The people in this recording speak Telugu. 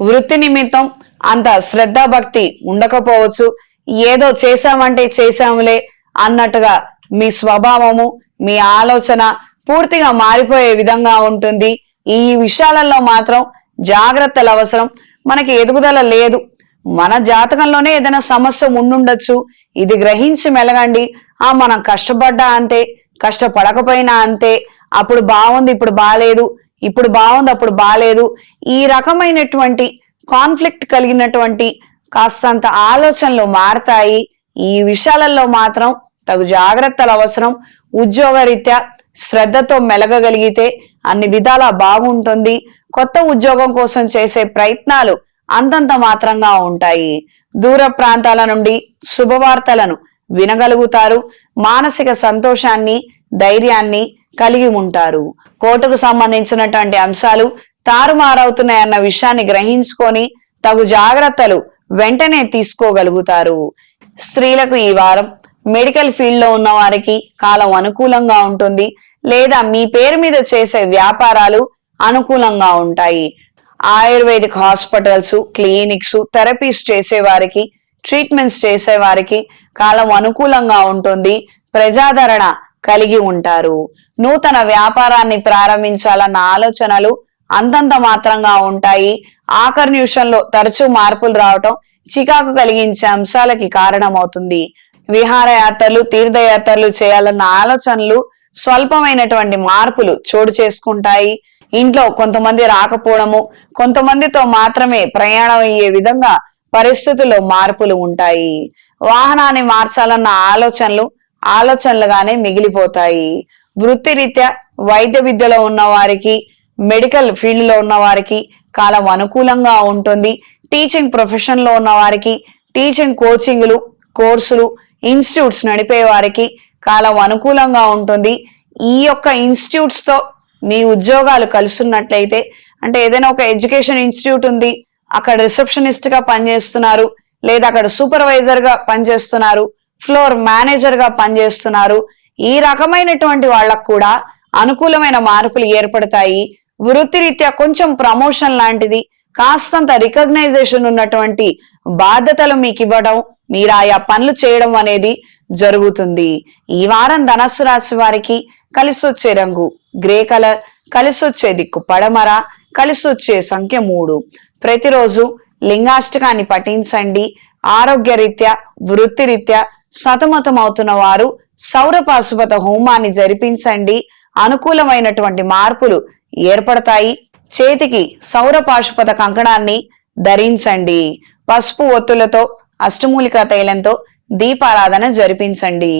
వృత్తి నిమిత్తం అంత శ్రద్ధ భక్తి ఉండకపోవచ్చు. ఏదో చేశామంటే చేశాములే అన్నట్టుగా మీ స్వభావము, మీ ఆలోచన పూర్తిగా మారిపోయే విధంగా ఉంటుంది. ఈ విషయాలలో మాత్రం జాగ్రత్తలు అవసరం. మనకి ఎదుగుదల లేదు, మన జాతకంలోనే ఏదైనా సమస్య ఉండుండొచ్చు. ఇది గ్రహించి మెలగండి. మనం కష్టపడ్డా అంతే, కష్టపడకపోయినా అంతే. అప్పుడు బాగుంది, ఇప్పుడు బాలేదు, ఇప్పుడు బాగుంది, అప్పుడు బాలేదు. ఈ రకమైనటువంటి కాన్ఫ్లిక్ట్ కలిగినటువంటి కాస్తంత ఆలోచనలు మారతాయి. ఈ విషయాలలో మాత్రం తగు జాగ్రత్తలు అవసరం. ఉద్యోగరీత్యా శ్రద్ధతో మెలగగలిగితే అన్ని విధాలా బాగుంటుంది. కొత్త ఉద్యోగం కోసం చేసే ప్రయత్నాలు అంతంత మాత్రంగా ఉంటాయి. దూర ప్రాంతాల నుండి శుభవార్తలను వినగలుగుతారు. మానసిక సంతోషాన్ని, ధైర్యాన్ని కలిగి ఉంటారు. కోర్టుకు సంబంధించినటువంటి అంశాలు తారుమారవుతున్నాయన్న విషయాన్ని గ్రహించుకొని తగు జాగ్రత్తలు వెంటనే తీసుకోగలుగుతారు. స్త్రీలకు ఈ వారం మెడికల్ ఫీల్డ్ లో ఉన్న వారికి కాలం అనుకూలంగా ఉంటుంది. లేదా మీ పేరు మీద చేసే వ్యాపారాలు అనుకూలంగా ఉంటాయి. ఆయుర్వేదిక్ హాస్పిటల్స్, క్లినిక్స్, థెరపీస్ చేసే వారికి, ట్రీట్మెంట్స్ చేసే వారికి కాలం అనుకూలంగా ఉంటుంది. ప్రజాదరణ కలిగి ఉంటారు. నూతన వ్యాపారాన్ని ప్రారంభించాలన్న ఆలోచనలు అంతంత మాత్రంగా ఉంటాయి. ఆఖరి నిమిషంలో తరచూ మార్పులు రావటం చికాకు కలిగించే అంశాలకి కారణమవుతుంది. విహారయాత్రలు, తీర్థయాత్రలు చేయాలన్న ఆలోచనలు స్వల్పమైనటువంటి మార్పులు చోటు చేసుకుంటాయి. ఇంట్లో కొంతమంది రాకపోవడము, కొంతమందితో మాత్రమే ప్రయాణం అయ్యే విధంగా పరిస్థితుల్లో మార్పులు ఉంటాయి. వాహనాన్ని మార్చాలన్న ఆలోచనలుగానే మిగిలిపోతాయి. వృత్తిరీత్యా వైద్య విద్యలో ఉన్న వారికి, మెడికల్ ఫీల్డ్ లో ఉన్న వారికి కాలం అనుకూలంగా ఉంటుంది. టీచింగ్ ప్రొఫెషన్ లో ఉన్న వారికి, టీచింగ్ కోచింగ్లు, కోర్సులు, ఇన్స్టిట్యూట్స్ నడిపే వారికి కాలం అనుకూలంగా ఉంటుంది. ఈ యొక్క ఇన్స్టిట్యూట్స్ తో మీ ఉద్యోగాలు కలుస్తున్నట్లయితే, అంటే ఏదైనా ఒక ఎడ్యుకేషన్ ఇన్స్టిట్యూట్ ఉంది, అక్కడ రిసెప్షనిస్ట్ గా పనిచేస్తున్నారు, లేదా అక్కడ సూపర్వైజర్ గా పనిచేస్తున్నారు, ఫ్లోర్ మేనేజర్ గా పనిచేస్తున్నారు, ఈ రకమైనటువంటి వాళ్ళకు కూడా అనుకూలమైన మార్పులు ఏర్పడతాయి. వృత్తిరీత్యా కొంచెం ప్రమోషన్ లాంటిది, కాస్తంత రికగ్నైజేషన్ ఉన్నటువంటి బాధ్యతలు మీకు ఇవ్వడం, మీరు ఆయా పనులు చేయడం అనేది జరుగుతుంది. ఈ వారం ధనస్సు రాశి వారికి కలిసొచ్చే రంగు గ్రే కలర్, కలిసొచ్చే దిక్కు పడమర, కలిసొచ్చే సంఖ్య 3. ప్రతిరోజు లింగాష్టకాన్ని పఠించండి. ఆరోగ్యరీత్యా, వృత్తిరీత్యా సతమతం అవుతున్న వారు సౌరపాశుపత హోమాన్ని జరిపించండి. అనుకూలమైనటువంటి మార్పులు ఏర్పడతాయి. చేతికి సౌరపాశుపత కంకణాన్ని ధరించండి. పసుపు ఒత్తులతో, అష్టమూలికా తైలంతో దీపారాధన జరిపించండి.